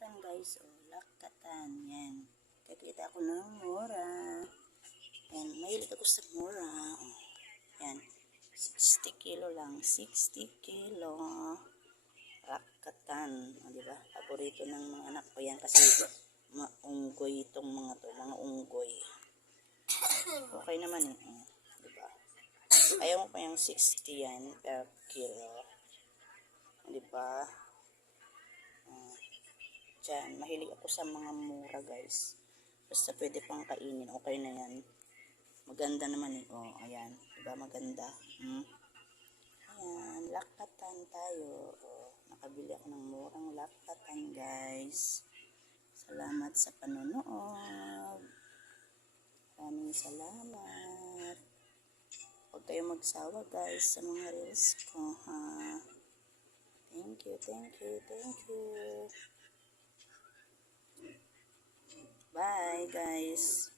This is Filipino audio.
lakatan guys. O, lakatan. Yan. Kakita ako ng mura. Yan. Mahilig ako sa mura. O, yan. 60 kilo lang. 60 kilo. Lakatan. O, diba? Paborito ng mga anak ko yan kasi maunggoy itong mga to. Mga unggoy. Okay naman eh. O, diba? Ayaw mo pa yung 60 yan per kilo. Diba? Diyan, mahilig ako sa mga mura guys. Basta pwede pang kainin, okay na yan. Maganda naman eh. Oh, ayan. Diba maganda? Ayan, lakatan tayo. Oh, nakabili ako ng murang lakatan guys. Salamat sa panonood. Maraming salamat. Huwag kayong magsawa guys sa mga reels ko ha. Thank you, thank you, thank you. Bye guys.